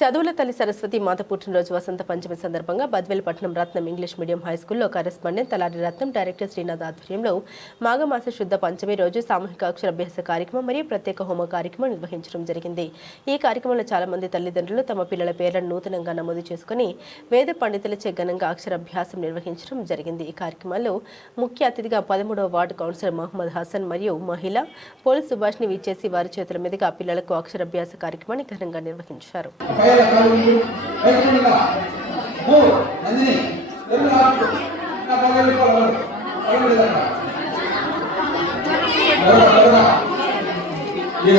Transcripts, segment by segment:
చదువుల తల్లి సరస్వతి మాత పుట్టినరోజు వసంత పంచమి సందర్భంగా Badvel Ratnam English medium high స్కూల్లో కరెస్పాండెంట్ తలారి రత్నం డైరెక్టర్ శ్రీనాథ్ ఆధ్వర్యంలో మాఘమాస శుద్ధ పంచమి రోజు సామూహిక అక్షరాభ్యాస కార్యక్రమం మరియు ప్రత్యేక హోమ కార్యక్రమం నిర్వహించడం జరిగింది. ఈ కార్యక్రమంలో చాలా మంది తల్లిదండ్రులు తమ పిల్లల పేర్లను నూతనంగా నమోదు చేసుకుని వేద పండితులచే ఘనంగా అక్షరాభ్యాసం నిర్వహించడం జరిగింది. ఈ కార్యక్రమంలో ముఖ్య అతిథిగా పదమూడవ వార్డు కౌన్సిలర్ మహమ్మద్ హసన్ మరియు మహిళ పోలీస్ సుభాష్ని విచ్చేసి వారి చేతుల మీదుగా పిల్లలకు అక్షరాభ్యాస కార్యక్రమాన్ని ఘనంగా నిర్వహించారు. కైల కలుగు వైకుంఠంగా మూడు నందిని రెండు నాలుగు నా పగలు పగలు పగలు దాకా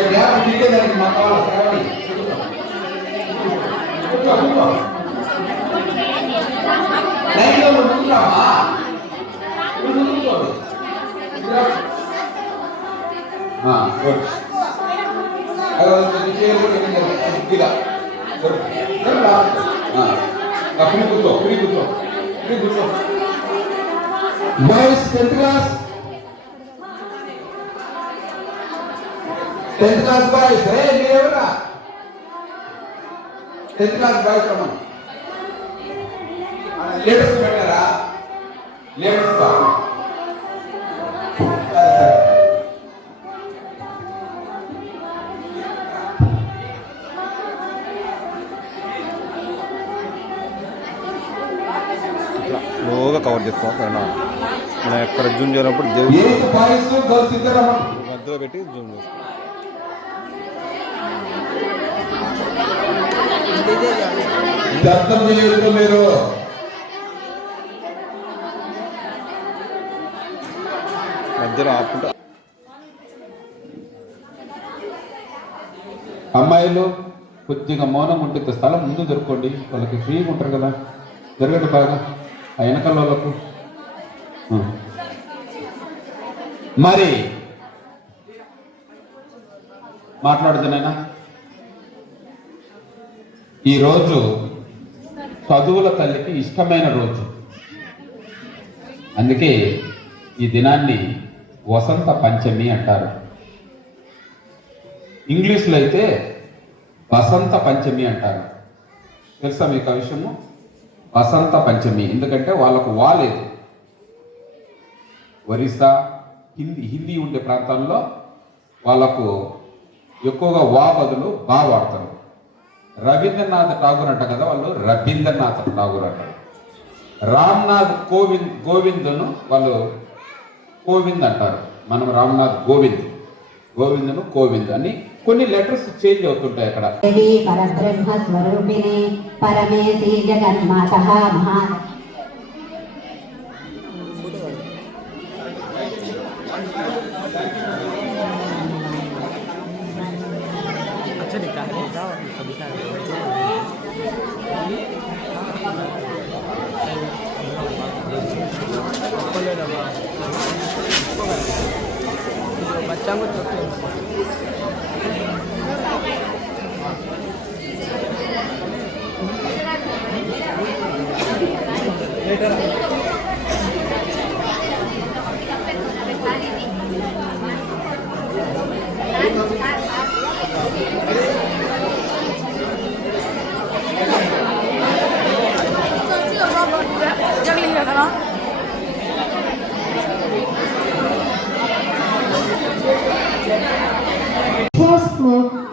గ్యాప్ దిగేదానికి మా కావాలి కావాలి లైన్లో అప్పుడు కూర్చో ఇప్పుడు కూర్చో ఇప్పుడు కూర్చో boys tenth class tenth class boys రే మీరెవరా టెన్త్ క్లాస్ బాయ్స్ రమ్మని. లేటెస్ట్ పెట్టారా? లేటెస్ట్ సరేనా మనం ఎక్కడ జూమ్ చేయనప్పుడు దేవుడు మధ్యలో పెట్టి జూమ్ చేసుకోవాలి ఇది అర్థం చేయొద్దు మీరు. మధ్యలో ఆపుకుంటా. అమ్మాయిలు కొద్దిగా మౌనం ఉంటే ఇంత స్థలం ముందు దొరుకోండి వాళ్ళకి ఫ్రీగా ఉంటారు కదా. జరగండి బాగా. ఆ వెనకాల వాళ్ళకు. మరి మాట్లాడుతున్నాయినా? ఈరోజు చదువుల తల్లికి ఇష్టమైన రోజు. అందుకే ఈ దినాన్ని వసంత పంచమి అంటారు. ఇంగ్లీష్లో అయితే వసంత పంచమి అంటారు. తెలుసా మీకు ఆ విషయము? వసంత పంచమి. ఎందుకంటే వాళ్ళకు వాలేదు. ఒరిస్సా హిందీ హిందీ ఉండే ప్రాంతాల్లో వాళ్ళకు ఎక్కువగా వా బదులు బా వాడతారు. రవీంద్రనాథ్ ఠాగూర్ అంట కదా వాళ్ళు? రవీంద్రనాథ్ ఠాగూర్ అంటారు రామ్నాథ్ కోవింద్ గోవిందును వాళ్ళు కోవింద్ అంటారు. మనం రామ్నాథ్ గోవింద్ గోవిందును కోవింద్ అని కొన్ని లెటర్స్ చేంజ్ అవుతుంటాయి అక్కడ. పరబ్రహ్మ స్వరూపిణి జగన్మాత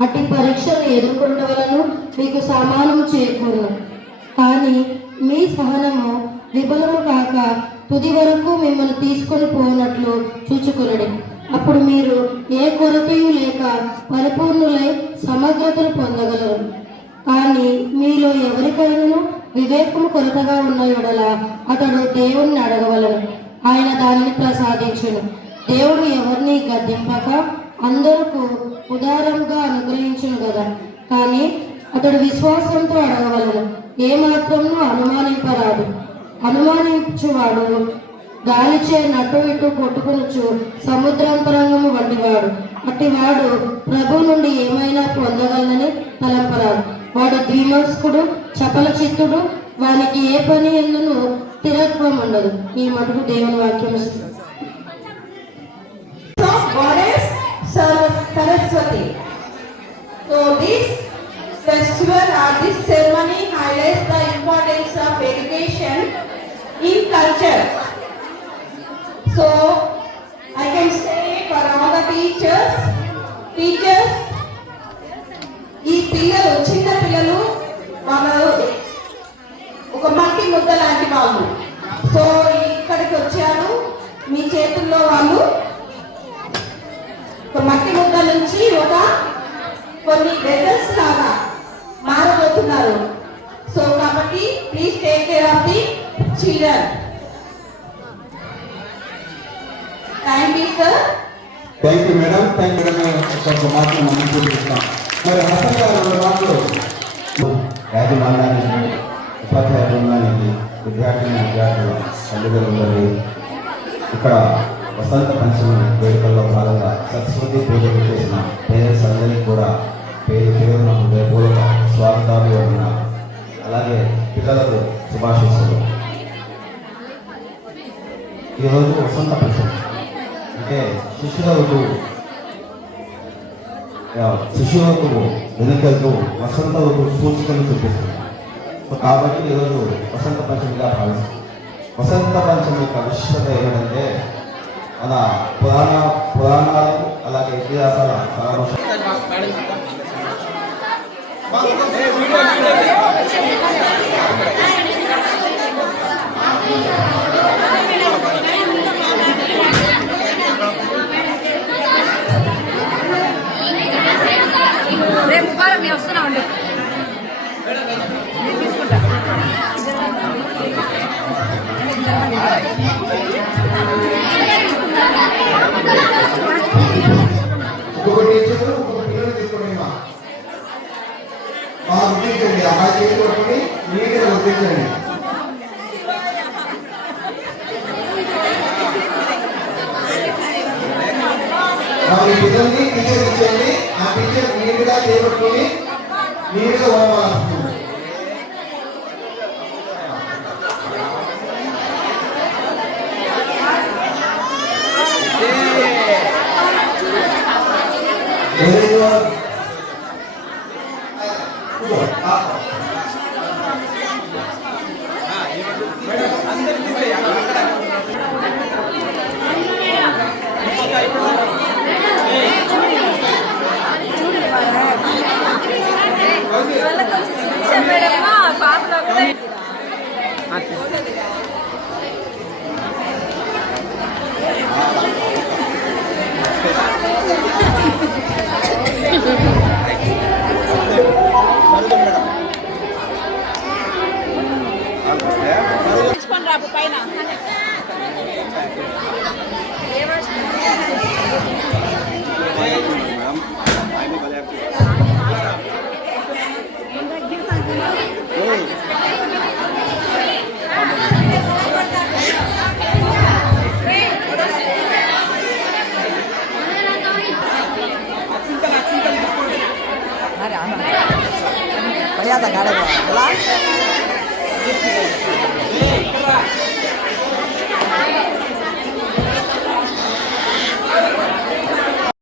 అట్టి పరీక్షలు ఎదుర్కొనవలను మీకు సమానం చేకూరు. కానీ మీ సహనము విఫలము కాక తుది వరకు మిమ్మల్ని తీసుకొని పోనట్లు చూచుకునడి. అప్పుడు మీరు ఏ కొరతయు లేక పరిపూర్ణులై సమగ్రతను పొందగలరు. కానీ మీలో ఎవరికైనా వివేకము కొరతగా ఉన్న ఎడల అతడు దేవుణ్ణి అడగవలను. ఆయన దానిని ప్రసాదించును. దేవుడు ఎవరిని గద్దింపక అందరకు ఉదారంగా అనుగ్రహించును కదా కానీ అతడు విశ్వాసంతో అడగవలను. ఏ మాత్రము అనుమానింపరాదు. అనుమానించువాడు గాలిచే నటు ఇటు కొట్టుకునుచు సముద్రాంతరంగము వంటివాడు. అట్టివాడు ప్రభు నుండి ఏమైనా పొందగలనని తలంపరాడు. వాడు ద్విమస్కుడు చపల చిత్తుడు వానికి ఏ పని ఎందును స్థిరత్వం ఉండదు ఈ మటుకు దేవుని వాక్యం Saraswati culture. So, I can say for all the teachers, teachers, ఈ పిల్లలు చిన్న పిల్లలు వాళ్ళు ఒక మట్టి ముద్ద లాంటి వాళ్ళు. సో ఇక్కడికి వచ్చారు. మీ చేతుల్లో వాళ్ళు ఒక మట్టి ముద్ద నుంచి ఒక కొన్ని వెజల్స్ లాగా మారబోతున్నారు. సో కాబట్టి please take care of the children thank you sir thank you madam thank you madam కొంత మాటలు మనం చూపిస్తాం మరి హసన్ గారు రెండు మాటలు యాజమాన్యానికి ఉపాధ్యాయ బృందానికి విద్యార్థిని విద్యార్థులు తల్లిదండ్రులని ఇక్కడ వసంత పంచమి వేడుకల్లో భాగంగా సరస్వతి పూజలు చేసిన పేరెంట్స్ అందరికీ కూడా పేరు పేరున హృదయపూర్వక స్వాగతాలు ఉన్న అలాగే పిల్లలకు శుభాశిస్సులు. ఈరోజు వసంత పంచమి. అంటే శిశుల ఋతువు ఆ, శిశుల ఋతువు వెనుకెళ్తూ సూచికలు చూపిస్తుంది కాబట్టి ఈరోజు వసంత పంచమిగా భావిస్తాం. వసంత పంచమి యొక్క విశిష్టత ఏమిటంటే మన పురాణ పురాణాలు అలాగే ఇతిహాసాల సారాంశం. మరి పిల్లల్ని టీచర్ ఇచ్చేయండి ఆ టీచర్ నీట్గా చేపట్టుకుని నీట్గా పోవాలి Very good. మర్యాద కాడదు Yeah.